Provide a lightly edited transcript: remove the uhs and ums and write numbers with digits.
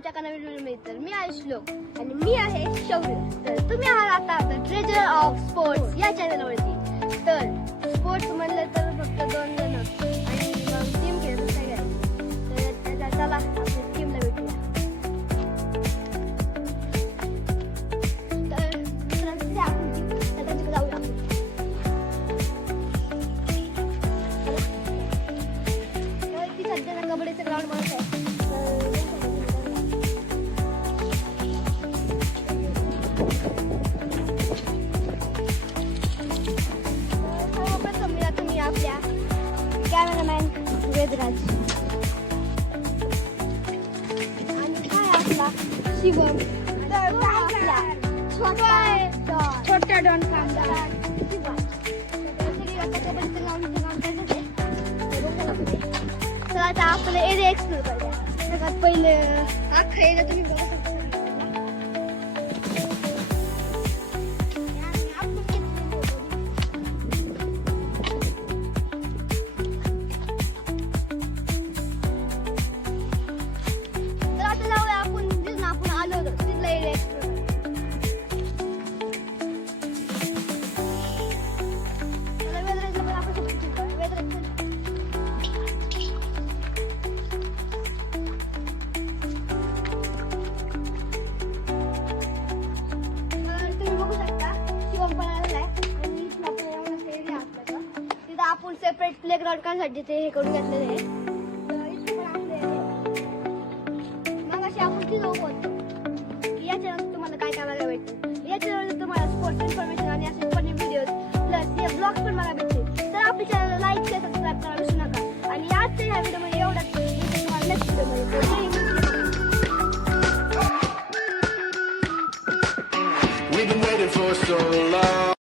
आमच्या एका नवीन व्हिडिओ मध्ये. तर मी आहे श्लोक आणि मी आहे शौर्य. तर तुम्ही आहात आता द ट्रेजर ऑफ स्पोर्ट्स या चॅनलवरती. तर स्पोर्ट्स म्हणलं तर फक्त 2 जण आणि मग टीम खेळत सगळ्या. तर चला आपल्या टीमला भेटूया. तर दुसऱ्या आपण team, तर त्यांच्याकडे जाऊया आपण. तर ती सध्या कबड्डीचं ग्राउंड म्हणत आहे. आपल्या कॅमेरामॅन वेदराज आणि काय आपला शिवम छोट्या डॉन कामदार तर आता आपल्याला एरिया एक्सप्लोर करूया. सगळ्यात पहिले अख्खा एरिया तुम्ही बघू शकता. आपण सेपरेट प्लेग्राउंड करण्यासाठी ते हे करून घेतलेले आहे. मग अशी आपण ती जाऊ बोलतो. या चॅनल तुम्हाला काय काय बघायला भेटतं. या चॅनलवर तुम्हाला स्पोर्ट्स इन्फॉर्मेशन आणि असे फनी व्हिडिओज प्लस हे ब्लॉग्स पण मला भेटतील. तर आपल्या चॅनलला लाईक शेअर सबस्क्राईब करायला विसरू नका. आणि आजच्या ह्या व्हिडिओमध्ये एवढंच. तुम्हाला नेक्स्ट व्हिडिओमध्ये We've been waiting for so long.